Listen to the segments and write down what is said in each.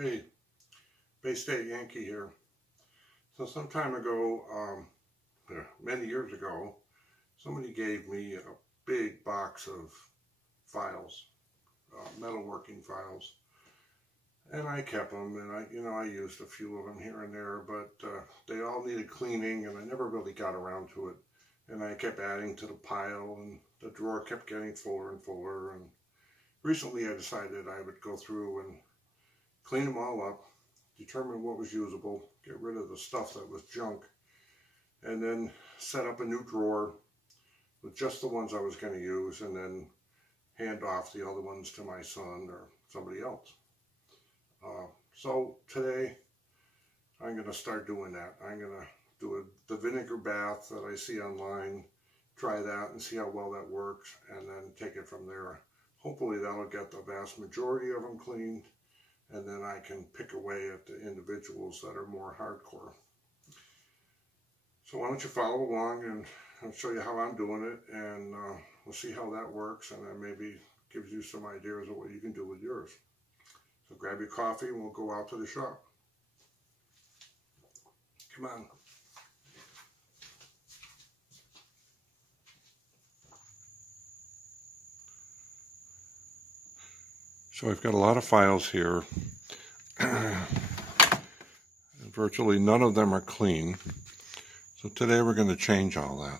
Hey, Bay State Yankee here. So some time ago, many years ago, somebody gave me a big box of files, metalworking files, and I kept them. And I used a few of them here and there, but they all needed cleaning, and I never really got around to it. And I kept adding to the pile, and the drawer kept getting fuller and fuller. And recently, I decided I would go through and clean them all up, determine what was usable, get rid of the stuff that was junk, and then set up a new drawer with just the ones I was going to use, and then hand off the other ones to my son or somebody else. So today I'm going to start doing that. I'm going to do the vinegar bath that I see online, try that and see how well that works, and then take it from there. Hopefully that'll get the vast majority of them cleaned, and then I can pick away at the individuals that are more hardcore. So why don't you follow along, and I'll show you how I'm doing it, and we'll see how that works, and then maybe gives you some ideas of what you can do with yours. So grab your coffee and we'll go out to the shop. Come on. So I've got a lot of files here. Virtually none of them are clean. So today we're going to change all that.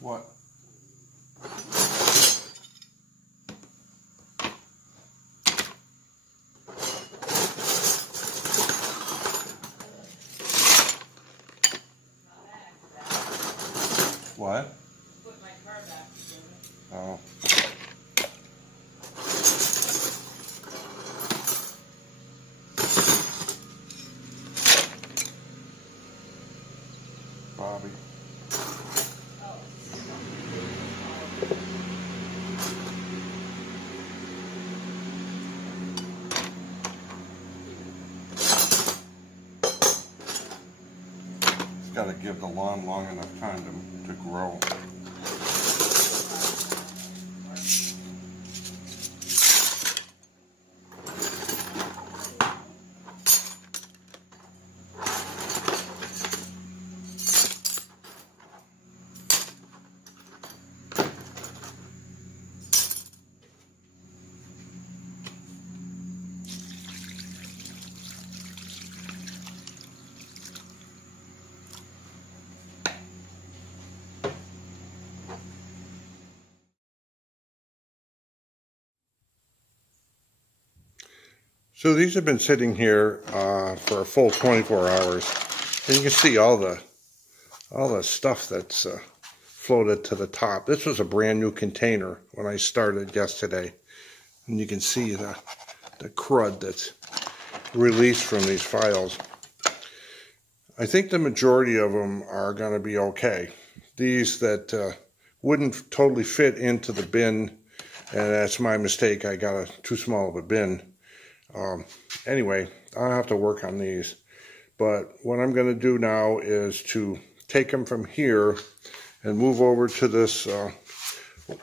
What? What? Put my car back together. Oh. Bobby. Got to give the lawn long enough time to grow. So these have been sitting here for a full 24 hours. And you can see all the stuff that's floated to the top. This was a brand new container when I started yesterday. And you can see the crud that's released from these files. I think the majority of them are going to be okay. These that wouldn't totally fit into the bin, and that's my mistake. I got too small of a bin. Anyway, I'll have to work on these. But what I'm going to do now is to take them from here and move over to this.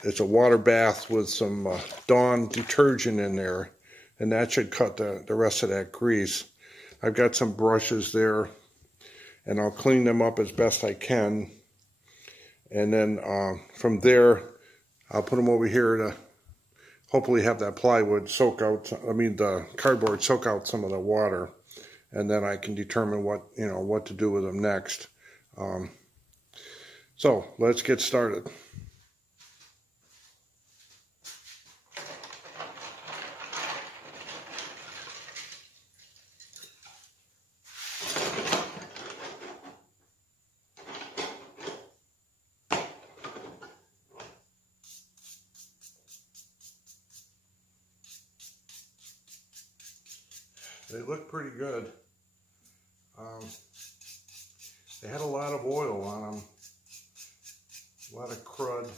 It's a water bath with some Dawn detergent in there, and that should cut the rest of that grease. I've got some brushes there, and I'll clean them up as best I can. And then from there, I'll put them over here to hopefully have that plywood soak out, the cardboard soak out some of the water. And then I can determine what to do with them next. So let's get started. They look pretty good. They had a lot of oil on them, a lot of crud.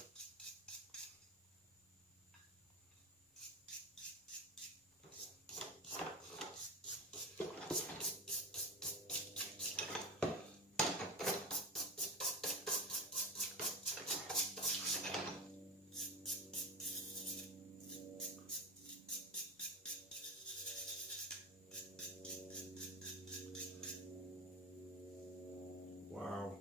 Wow.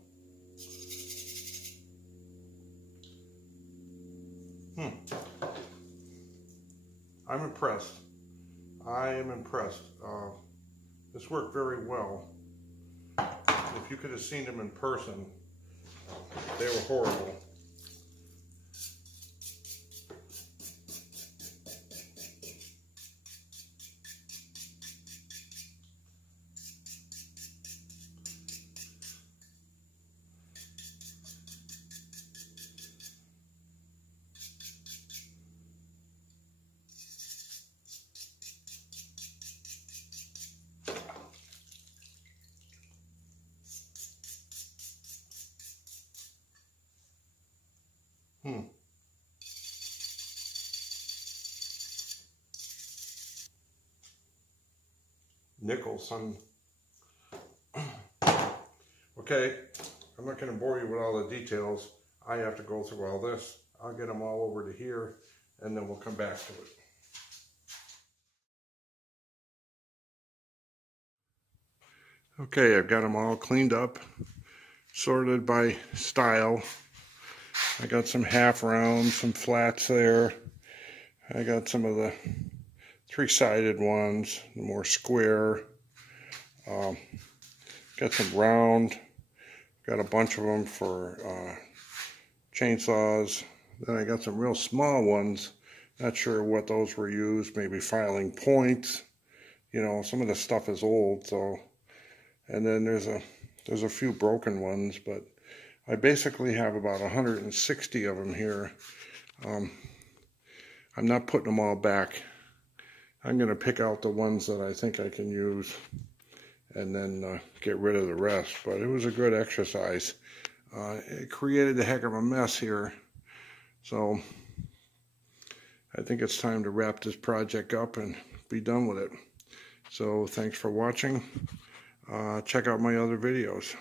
I'm impressed. I am impressed. This worked very well. If you could have seen them in person, they were horrible. Nicholson. Okay, I'm not going to bore you with all the details. I have to go through all this. I'll get them all over to here, and then we'll come back to it. Okay, I've got them all cleaned up, sorted by style. I got some half rounds, some flats there. I got some of the three-sided ones, the more square. Got some round. Got a bunch of them for chainsaws. Then I got some real small ones. Not sure what those were used. Maybe filing points. You know, some of the stuff is old. So, and then there's a few broken ones, but I basically have about 160 of them here. I'm not putting them all back. I'm going to pick out the ones that I think I can use and then get rid of the rest. But it was a good exercise. It created a heck of a mess here. So I think it's time to wrap this project up and be done with it. So thanks for watching. Check out my other videos.